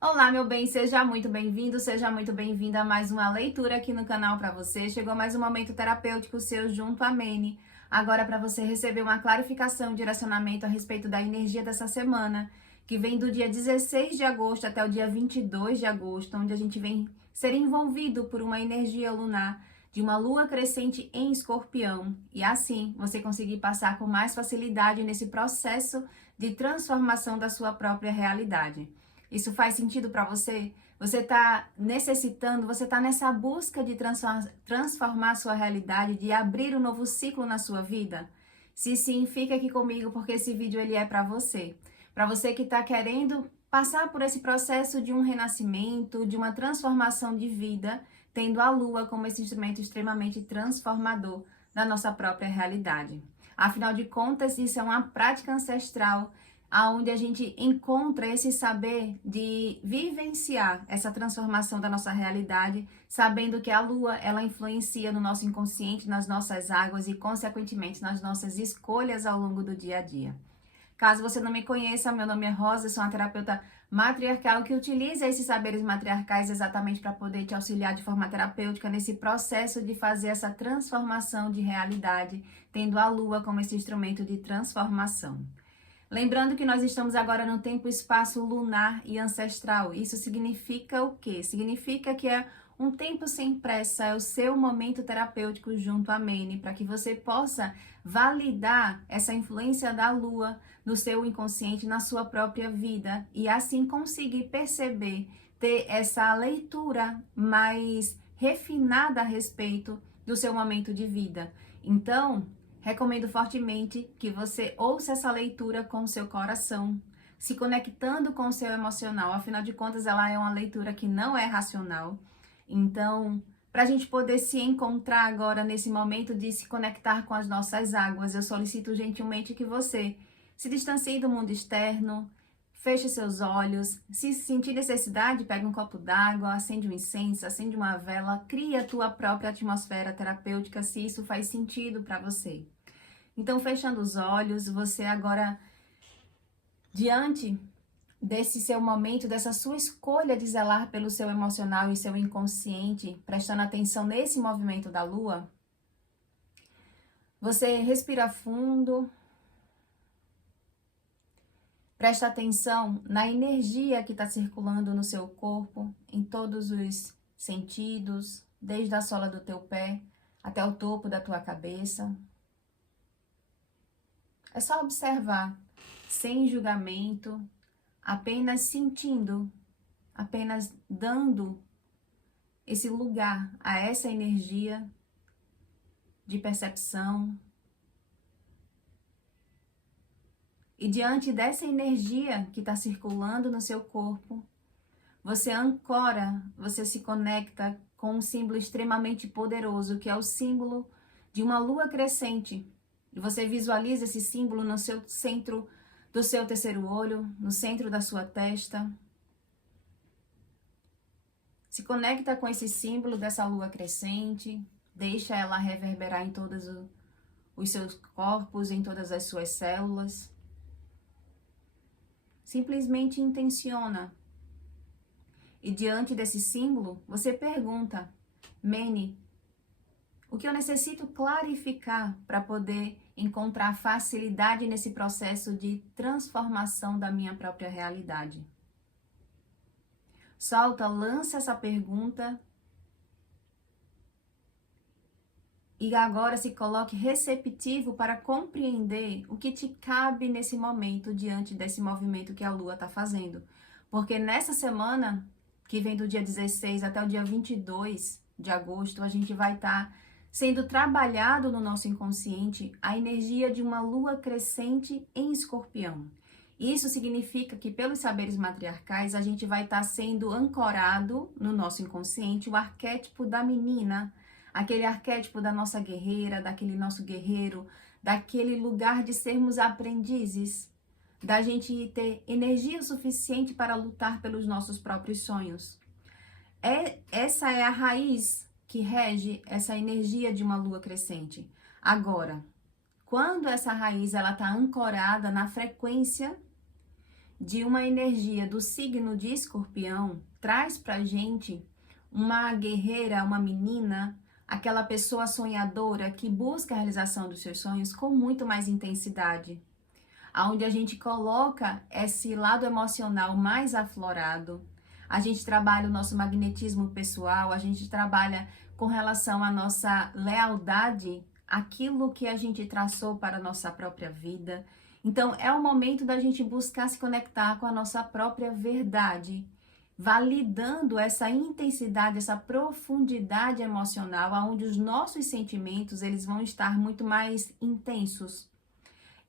Olá, meu bem, seja muito bem-vindo, seja muito bem-vinda a mais uma leitura aqui no canal para você. Chegou mais um momento terapêutico seu junto a Mene. Agora para você receber uma clarificação, direcionamento a respeito da energia dessa semana, que vem do dia 16 de agosto até o dia 22 de agosto, onde a gente vem ser envolvido por uma energia lunar de uma lua crescente em Escorpião. E assim, você conseguir passar com mais facilidade nesse processo de transformação da sua própria realidade. Isso faz sentido para você? Você está necessitando, você está nessa busca de transformar a sua realidade, de abrir um novo ciclo na sua vida? Se sim, fica aqui comigo porque esse vídeo ele é para você. Para você que está querendo passar por esse processo de um renascimento, de uma transformação de vida, tendo a lua como esse instrumento extremamente transformador da nossa própria realidade. Afinal de contas, isso é uma prática ancestral aonde a gente encontra esse saber de vivenciar essa transformação da nossa realidade, sabendo que a lua, ela influencia no nosso inconsciente, nas nossas águas e, consequentemente, nas nossas escolhas ao longo do dia a dia. Caso você não me conheça, meu nome é Rosa, sou uma terapeuta matriarcal que utiliza esses saberes matriarcais exatamente para poder te auxiliar de forma terapêutica nesse processo de fazer essa transformação de realidade, tendo a lua como esse instrumento de transformação. Lembrando que nós estamos agora no tempo e espaço lunar e ancestral. Isso significa o quê? Significa que é um tempo sem pressa, é o seu momento terapêutico junto a Mene, para que você possa validar essa influência da lua no seu inconsciente, na sua própria vida, e assim conseguir perceber, ter essa leitura mais refinada a respeito do seu momento de vida. Então, recomendo fortemente que você ouça essa leitura com o seu coração, se conectando com o seu emocional. Afinal de contas, ela é uma leitura que não é racional. Então, para a gente poder se encontrar agora nesse momento de se conectar com as nossas águas, eu solicito gentilmente que você se distancie do mundo externo, feche seus olhos, se sentir necessidade, pega um copo d'água, acende um incenso, acende uma vela, cria a tua própria atmosfera terapêutica, se isso faz sentido para você. Então, fechando os olhos, você agora, diante desse seu momento, dessa sua escolha de zelar pelo seu emocional e seu inconsciente, prestando atenção nesse movimento da lua, você respira fundo, presta atenção na energia que está circulando no seu corpo, em todos os sentidos, desde a sola do teu pé até o topo da tua cabeça. É só observar, sem julgamento, apenas sentindo, apenas dando esse lugar a essa energia de percepção. E diante dessa energia que está circulando no seu corpo, você ancora, você se conecta com um símbolo extremamente poderoso, que é o símbolo de uma lua crescente. E você visualiza esse símbolo no seu centro do seu terceiro olho, no centro da sua testa. Se conecta com esse símbolo dessa lua crescente, deixa ela reverberar em todos os seus corpos, em todas as suas células. Simplesmente intenciona. E diante desse símbolo, você pergunta: Mene, o que eu necessito clarificar para poder encontrar facilidade nesse processo de transformação da minha própria realidade? Solta, lança essa pergunta e agora se coloque receptivo para compreender o que te cabe nesse momento diante desse movimento que a Lua está fazendo. Porque nessa semana, que vem do dia 16 até o dia 22 de agosto, a gente vai estar sendo trabalhado no nosso inconsciente a energia de uma Lua crescente em Escorpião. Isso significa que, pelos saberes matriarcais, a gente vai estar sendo ancorado no nosso inconsciente o arquétipo da menina, aquele arquétipo da nossa guerreira, daquele nosso guerreiro, daquele lugar de sermos aprendizes, da gente ter energia suficiente para lutar pelos nossos próprios sonhos. Essa é a raiz que rege essa energia de uma lua crescente. Agora, quando essa raiz ela está ancorada na frequência de uma energia do signo de Escorpião traz pra gente uma guerreira, uma menina, aquela pessoa sonhadora que busca a realização dos seus sonhos com muito mais intensidade, aonde a gente coloca esse lado emocional mais aflorado. A gente trabalha o nosso magnetismo pessoal, a gente trabalha com relação à nossa lealdade, aquilo que a gente traçou para a nossa própria vida. Então, é o momento da gente buscar se conectar com a nossa própria verdade, validando essa intensidade, essa profundidade emocional, onde os nossos sentimentos eles vão estar muito mais intensos.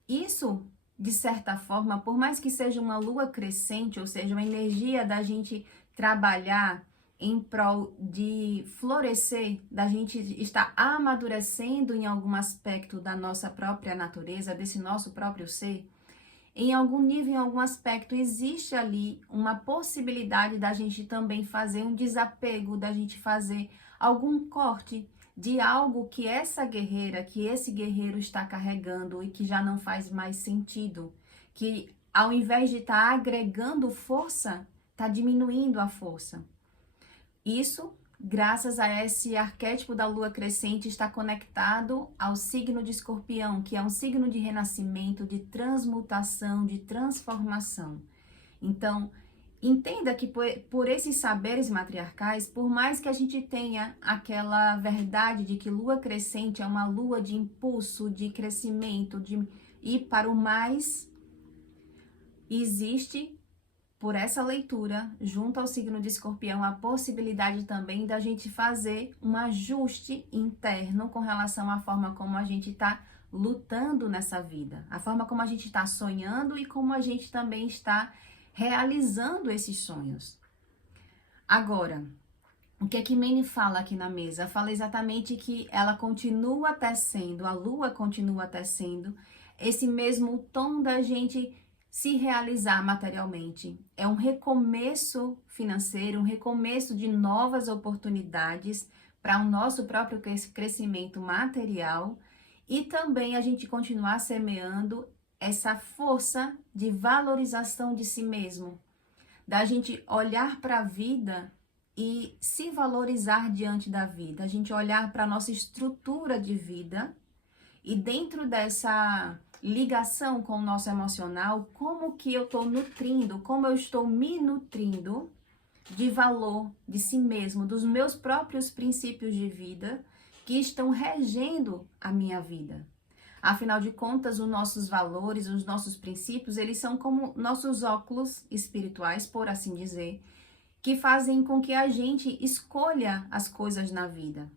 Isso, de certa forma, por mais que seja uma lua crescente, ou seja, uma energia da gente trabalhar em prol de florescer, da gente estar amadurecendo em algum aspecto da nossa própria natureza, desse nosso próprio ser, em algum nível, em algum aspecto, existe ali uma possibilidade da gente também fazer um desapego, da gente fazer algum corte de algo que essa guerreira, que esse guerreiro está carregando e que já não faz mais sentido, que ao invés de estar agregando força, está diminuindo a força. Isso, graças a esse arquétipo da lua crescente, está conectado ao signo de Escorpião, que é um signo de renascimento, de transmutação, de transformação. Então, entenda que por esses saberes matriarcais, por mais que a gente tenha aquela verdade de que lua crescente é uma lua de impulso, de crescimento, de ir para o mais, existe por essa leitura, junto ao signo de Escorpião, a possibilidade também da gente fazer um ajuste interno com relação à forma como a gente está lutando nessa vida, a forma como a gente está sonhando e como a gente também está realizando esses sonhos. Agora, o que é que Mene fala aqui na mesa? Fala exatamente que ela continua tecendo, a lua continua tecendo esse mesmo tom da gente se realizar materialmente. É um recomeço financeiro, um recomeço de novas oportunidades para o nosso próprio crescimento material e também a gente continuar semeando essa força de valorização de si mesmo, da gente olhar para a vida e se valorizar diante da vida, a gente olhar para a nossa estrutura de vida e dentro dessa ligação com o nosso emocional, como que eu estou nutrindo, como eu estou me nutrindo de valor de si mesmo, dos meus próprios princípios de vida que estão regendo a minha vida. Afinal de contas, os nossos valores, os nossos princípios, eles são como nossos óculos espirituais, por assim dizer, que fazem com que a gente escolha as coisas na vida.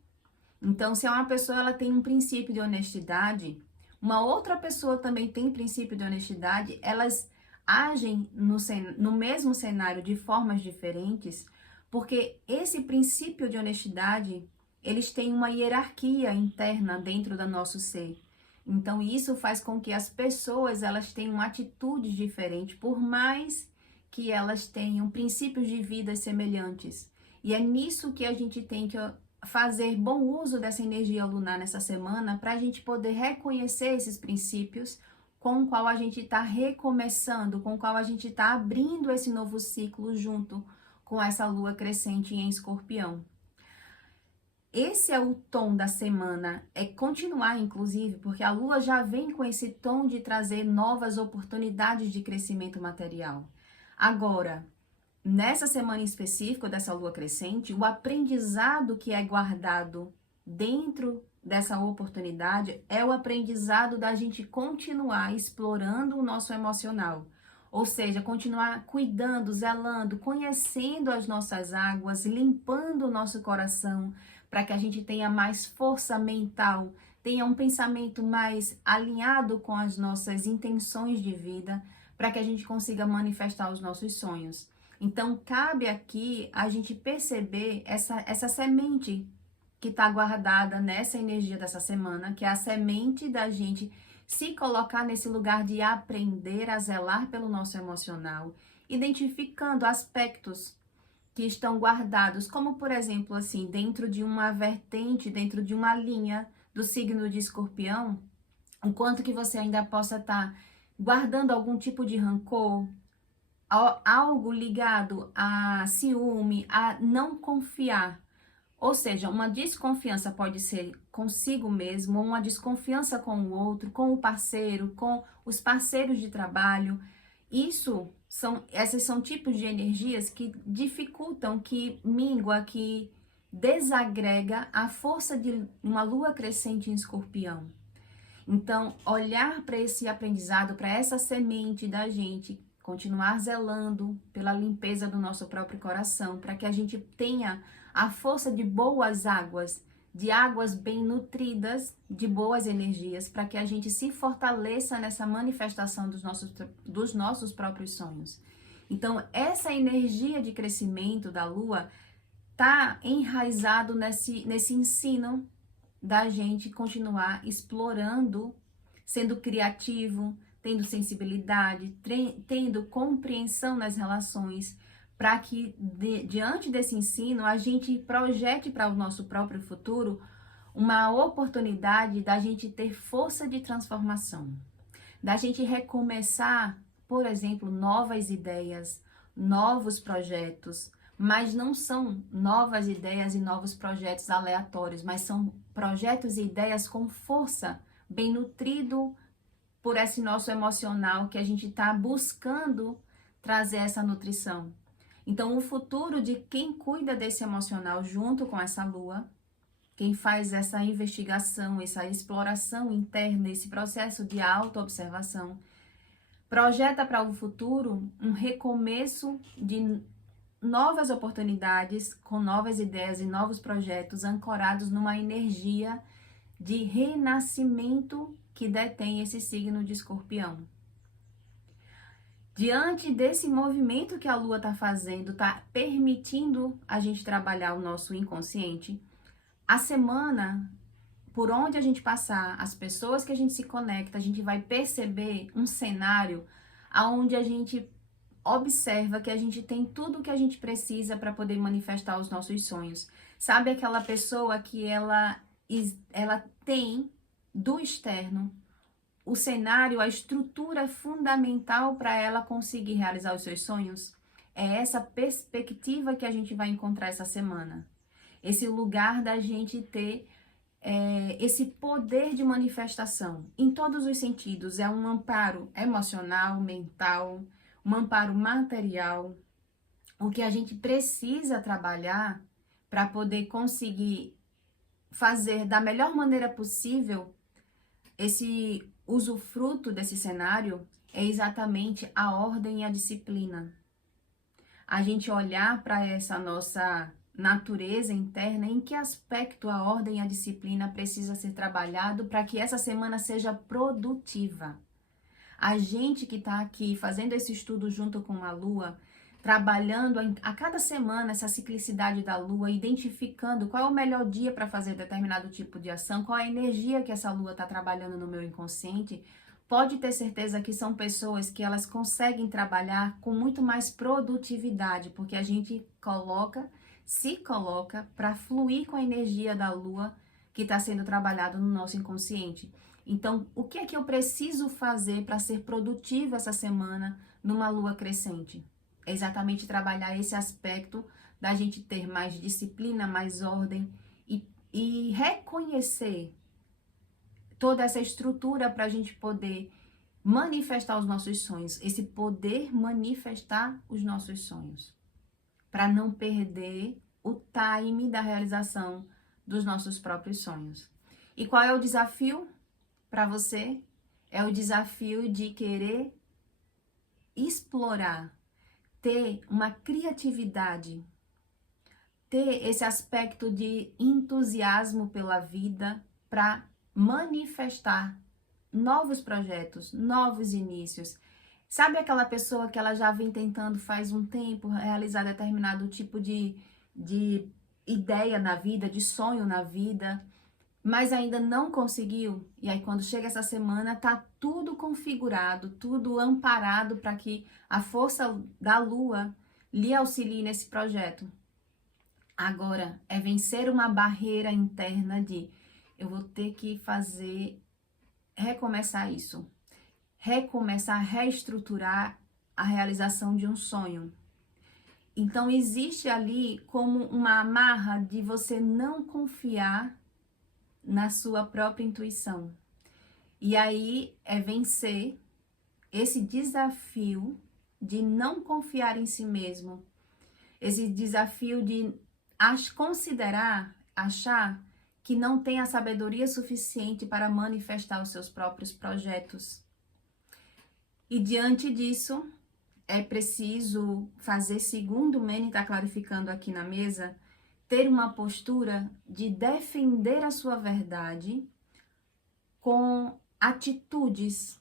Então, se uma pessoa ela tem um princípio de honestidade, uma outra pessoa também tem princípio de honestidade, elas agem no mesmo cenário de formas diferentes, porque esse princípio de honestidade, eles têm uma hierarquia interna dentro do nosso ser. Então, isso faz com que as pessoas elas tenham atitudes diferentes, por mais que elas tenham princípios de vida semelhantes. E é nisso que a gente tem que fazer bom uso dessa energia lunar nessa semana para a gente poder reconhecer esses princípios com o qual a gente está recomeçando, com o qual a gente está abrindo esse novo ciclo junto com essa lua crescente em Escorpião. Esse é o tom da semana, é continuar inclusive, porque a lua já vem com esse tom de trazer novas oportunidades de crescimento material. Agora, nessa semana em específico dessa lua crescente, o aprendizado que é guardado dentro dessa oportunidade é o aprendizado da gente continuar explorando o nosso emocional. Ou seja, continuar cuidando, zelando, conhecendo as nossas águas, limpando o nosso coração, para que a gente tenha mais força mental, tenha um pensamento mais alinhado com as nossas intenções de vida, para que a gente consiga manifestar os nossos sonhos. Então, cabe aqui a gente perceber essa semente que está guardada nessa energia dessa semana, que é a semente da gente se colocar nesse lugar de aprender a zelar pelo nosso emocional, identificando aspectos que estão guardados, como por exemplo, assim, dentro de uma vertente, dentro de uma linha do signo de Escorpião, o quanto que você ainda possa estar guardando algum tipo de rancor, algo ligado a ciúme, a não confiar. Ou seja, uma desconfiança pode ser consigo mesmo, uma desconfiança com o outro, com o parceiro, com os parceiros de trabalho. Essas são tipos de energias que dificultam, que mingua, que desagrega a força de uma lua crescente em Escorpião. Então, olhar para esse aprendizado, para essa semente da gente, continuar zelando pela limpeza do nosso próprio coração, para que a gente tenha a força de boas águas, de águas bem nutridas, de boas energias, para que a gente se fortaleça nessa manifestação dos nossos próprios sonhos. Então, essa energia de crescimento da Lua está enraizado nesse ensino da gente continuar explorando, sendo criativo, tendo sensibilidade, tendo compreensão nas relações, para que diante desse ensino a gente projete para o nosso próprio futuro uma oportunidade da gente ter força de transformação, da gente recomeçar, por exemplo, novas ideias, novos projetos, mas não são novas ideias e novos projetos aleatórios, mas são projetos e ideias com força, bem nutrido por esse nosso emocional que a gente está buscando trazer essa nutrição. Então, o futuro de quem cuida desse emocional junto com essa lua, quem faz essa investigação, essa exploração interna, esse processo de autoobservação, projeta para o futuro um recomeço de novas oportunidades, com novas ideias e novos projetos ancorados numa energia de renascimento que detém esse signo de Escorpião. Diante desse movimento que a Lua está fazendo, está permitindo a gente trabalhar o nosso inconsciente, a semana, por onde a gente passar, as pessoas que a gente se conecta, a gente vai perceber um cenário onde a gente observa que a gente tem tudo o que a gente precisa para poder manifestar os nossos sonhos. Sabe aquela pessoa que ela tem do externo o cenário, a estrutura fundamental para ela conseguir realizar os seus sonhos? É essa perspectiva que a gente vai encontrar essa semana. Esse lugar da gente ter esse poder de manifestação em todos os sentidos. É um amparo emocional, mental, um amparo material. O que a gente precisa trabalhar para poder conseguir fazer da melhor maneira possível esse usufruto desse cenário é exatamente a ordem e a disciplina. A gente olhar para essa nossa natureza interna, em que aspecto a ordem e a disciplina precisa ser trabalhado para que essa semana seja produtiva. A gente que está aqui fazendo esse estudo junto com a Lua, trabalhando a cada semana essa ciclicidade da Lua, identificando qual é o melhor dia para fazer determinado tipo de ação, qual é a energia que essa Lua está trabalhando no meu inconsciente, pode ter certeza que são pessoas que elas conseguem trabalhar com muito mais produtividade, porque a gente se coloca para fluir com a energia da Lua que está sendo trabalhado no nosso inconsciente. Então, o que é que eu preciso fazer para ser produtivo essa semana numa Lua crescente? É exatamente trabalhar esse aspecto da gente ter mais disciplina, mais ordem e reconhecer toda essa estrutura para a gente poder manifestar os nossos sonhos, esse poder manifestar os nossos sonhos, para não perder o time da realização dos nossos próprios sonhos. E qual é o desafio para você? É o desafio de querer explorar, ter uma criatividade, ter esse aspecto de entusiasmo pela vida para manifestar novos projetos, novos inícios. Sabe aquela pessoa que ela já vem tentando faz um tempo realizar determinado tipo de ideia na vida, de sonho na vida, mas ainda não conseguiu? E aí quando chega essa semana, tá tudo configurado, tudo amparado para que a força da Lua lhe auxilie nesse projeto. Agora é vencer uma barreira interna de eu vou ter que recomeçar isso, recomeçar, reestruturar a realização de um sonho. Então, existe ali como uma amarra de você não confiar na sua própria intuição. E aí é vencer esse desafio de não confiar em si mesmo, esse desafio de achar que não tem a sabedoria suficiente para manifestar os seus próprios projetos. E diante disso, é preciso fazer, segundo o Manny está clarificando aqui na mesa, ter uma postura de defender a sua verdade com atitudes,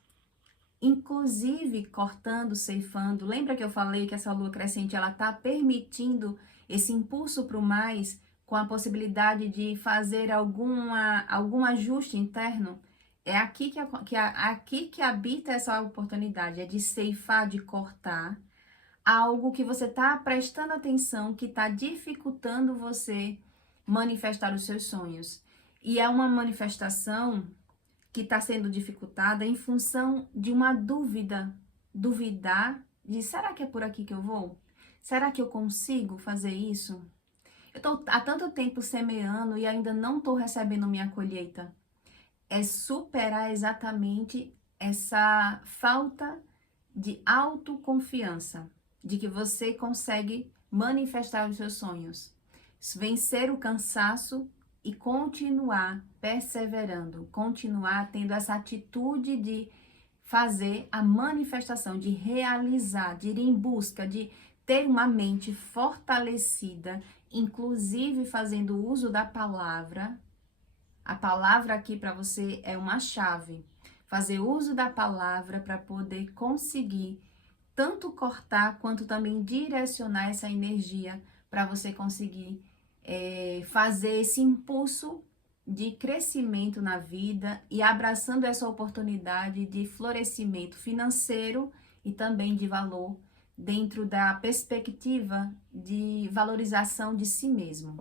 inclusive cortando, ceifando. Lembra que eu falei que essa lua crescente ela está permitindo esse impulso para o mais, com a possibilidade de fazer algum ajuste interno? É aqui aqui que habita essa oportunidade, é de ceifar, de cortar algo que você está prestando atenção, que está dificultando você manifestar os seus sonhos. E é uma manifestação que está sendo dificultada em função de uma dúvida. Duvidar de, será que é por aqui que eu vou? Será que eu consigo fazer isso? Eu estou há tanto tempo semeando e ainda não estou recebendo minha colheita. É superar exatamente essa falta de autoconfiança, de que você consegue manifestar os seus sonhos. Vencer o cansaço e continuar perseverando, continuar tendo essa atitude de fazer a manifestação, de realizar, de ir em busca, de ter uma mente fortalecida, inclusive fazendo uso da palavra. A palavra aqui para você é uma chave. Fazer uso da palavra para poder conseguir tanto cortar quanto também direcionar essa energia para você conseguir fazer esse impulso de crescimento na vida e abraçando essa oportunidade de florescimento financeiro e também de valor dentro da perspectiva de valorização de si mesmo.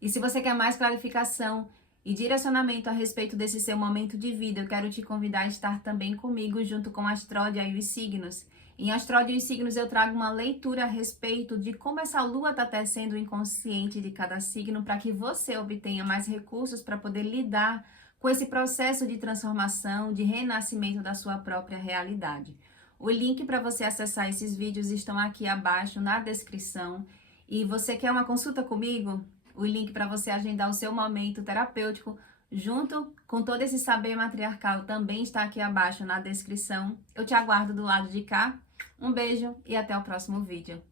E se você quer mais clarificação e direcionamento a respeito desse seu momento de vida, eu quero te convidar a estar também comigo junto com Astródia e os signos. Em Astródia e os signos eu trago uma leitura a respeito de como essa lua está tecendo o inconsciente de cada signo para que você obtenha mais recursos para poder lidar com esse processo de transformação, de renascimento da sua própria realidade. O link para você acessar esses vídeos estão aqui abaixo na descrição. E você quer uma consulta comigo? O link para você agendar o seu momento terapêutico junto com todo esse saber matriarcal também está aqui abaixo na descrição. Eu te aguardo do lado de cá. Um beijo e até o próximo vídeo.